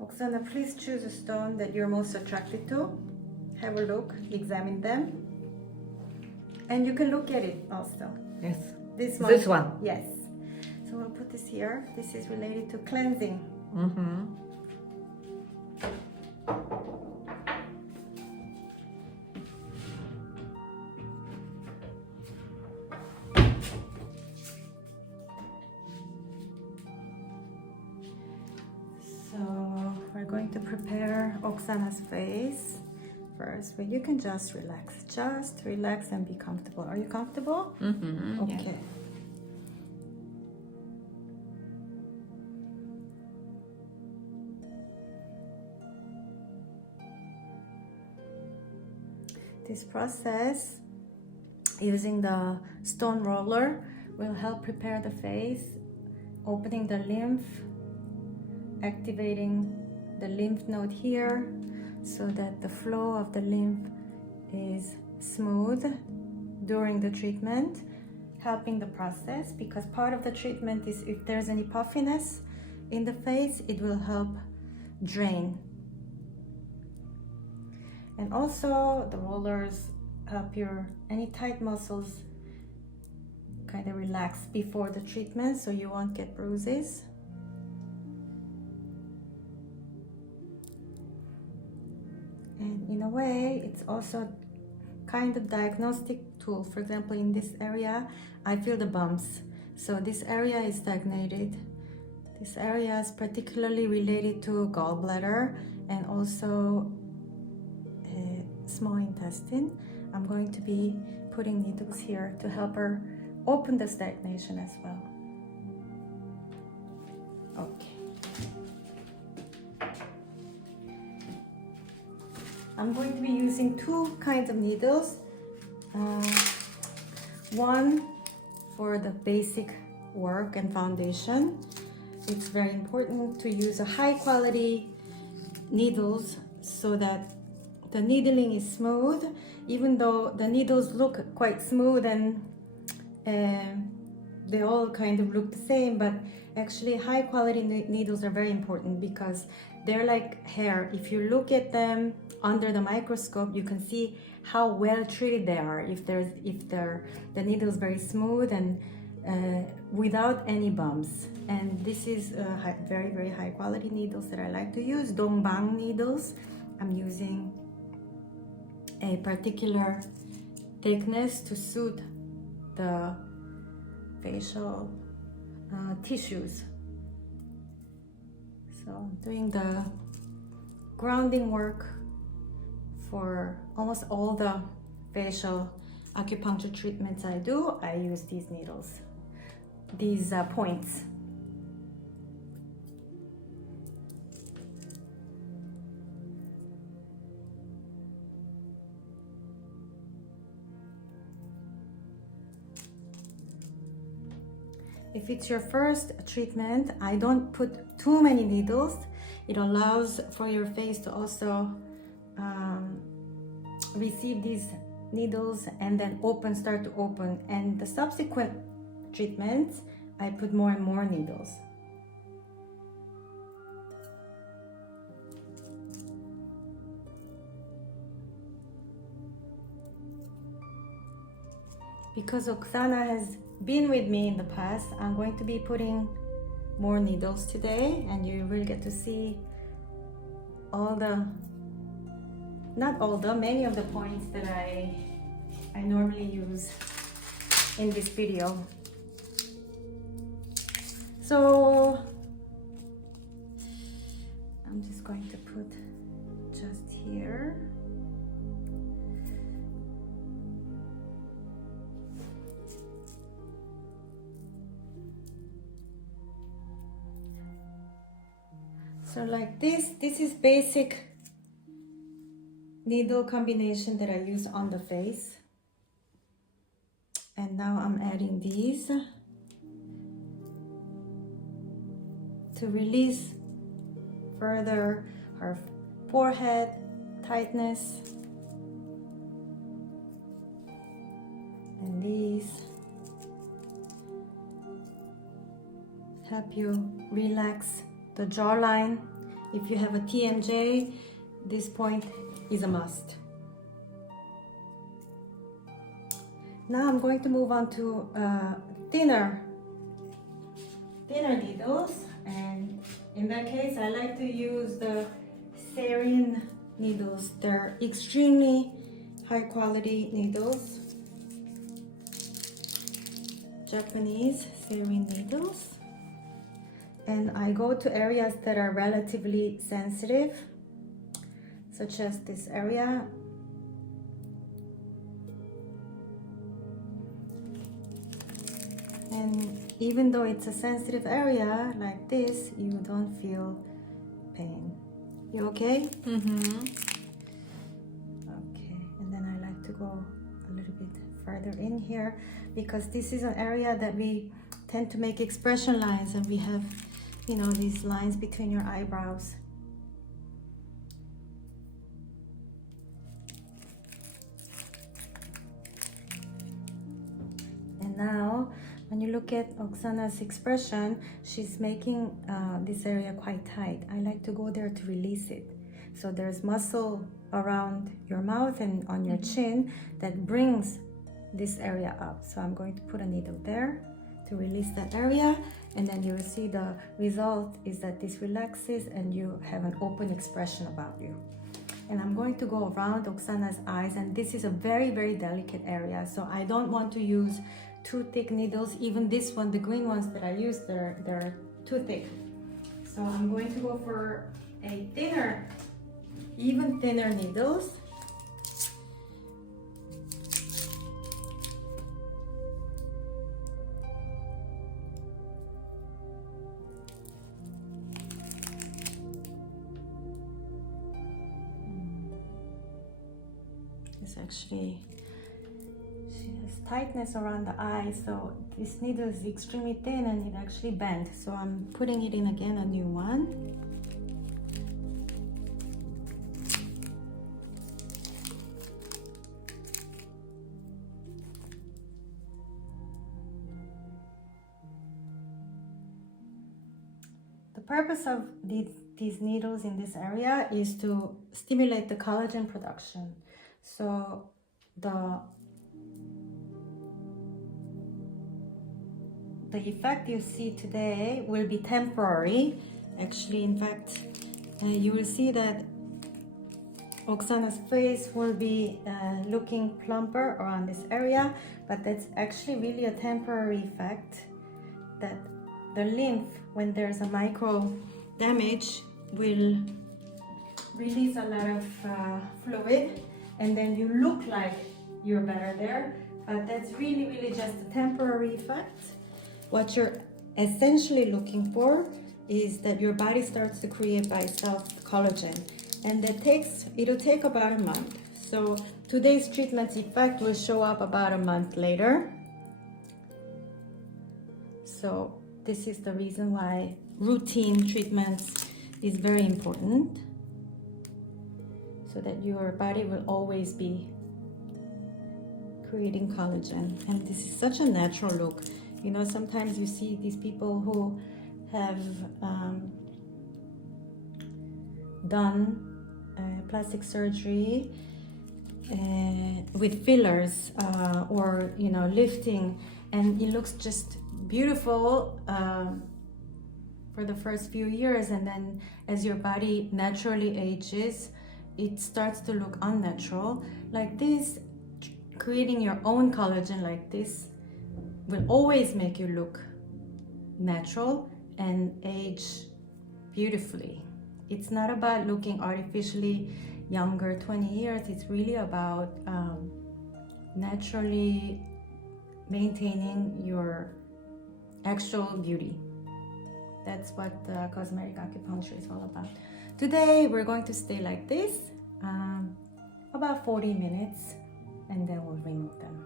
Oksana, please choose a stone that you're most attracted to. Have a look, examine them. And you can look at it also. Yes. This one? This one? Yes. So we'll put this here. This is related to cleansing. Mm-hmm. So we're going to prepare Oksana's face first, but you can just relax and be comfortable. Are you comfortable? Mm-hmm. Okay. Yeah. This process using the stone roller will help prepare the face, opening the lymph, activating the lymph node here so that the flow of the lymph is smooth during the treatment, helping the process, because part of the treatment is if there's any puffiness in the face, it will help drain. And also the rollers help your any tight muscles kind of relax before the treatment so you won't get bruises. And in a way, it's also kind of diagnostic tool. For example, in this area, I feel the bumps. So this area is stagnated. This area is particularly related to gallbladder and also small intestine. I'm going to be putting needles here to help her open the stagnation as well. Okay. I'm going to be using two kinds of needles. One for the basic work and foundation. It's very important to use a high quality needles so that the needling is smooth, even though the needles look quite smooth and they all kind of look the same, but actually high quality needles are very important because they're like hair. If you look at them under the microscope, you can see how well treated they are. If the needle is very smooth and without any bumps. And this is very, very high quality needles that I like to use, Dongbang needles. I'm using a particular thickness to suit the facial tissues. So I'm doing the grounding work for almost all the facial acupuncture treatments I do. I use these needles, these points. If it's your first treatment, I don't put too many needles. It allows for your face to also receive these needles and then start to open. And the subsequent treatments, I put more and more needles. Because Oksana has been with me in the past, I'm going to be putting more needles today, and you will get to see many of the points that I normally use in this video. So I'm just going to put just here. So like this is basic needle combination that I use on the face. And now I'm adding these to release further her forehead tightness. And these help you relax the jawline. if you have a TMJ, this point is a must. Now I'm going to move on to thinner needles, and in that case I like to use the sarin needles. They're extremely high quality needles, Japanese sarin needles, and I go to areas that are relatively sensitive, such as this area. And even though it's a sensitive area like this, you don't feel pain. You okay? Mm-hmm. Okay, and then I like to go a little bit further in here because this is an area that we tend to make expression lines, and we have, you know, these lines between your eyebrows. And now, when you look at Oksana's expression, she's making this area quite tight. I like to go there to release it. So there's muscle around your mouth and on your chin that brings this area up. So I'm going to put a needle there to release that area, and then you will see the result is that this relaxes and you have an open expression about you. And I'm going to go around Oksana's eyes, and this is a very, very delicate area. So I don't want to use too thick needles. Even this one, the green ones that I use, they're too thick. So I'm going to go for a thinner, even thinner needles. It's actually, she has tightness around the eye, so this needle is extremely thin and it actually bent. So I'm putting it in again, a new one. The purpose of these needles in this area is to stimulate the collagen production. So the effect you see today will be temporary. Actually, in fact, you will see that Oksana's face will be looking plumper around this area, but that's actually really a temporary effect, that the lymph, when there's a micro damage, will release a lot of fluid, and then you look like you're better there, but that's really, really just a temporary effect. What you're essentially looking for is that your body starts to create by itself collagen, and it'll take about a month. So today's treatment's effect will show up about a month later. So this is the reason why routine treatments is very important, so that your body will always be creating collagen. And this is such a natural look. You know, sometimes you see these people who have done plastic surgery with fillers or, you know, lifting, and it looks just beautiful for the first few years, and then as your body naturally ages, it starts to look unnatural. Like this, creating your own collagen like this will always make you look natural and age beautifully. It's not about looking artificially younger 20 years. It's really about naturally maintaining your actual beauty. That's what cosmetic acupuncture is all about. Today we're going to stay like this about 40 minutes, and then we'll remove them.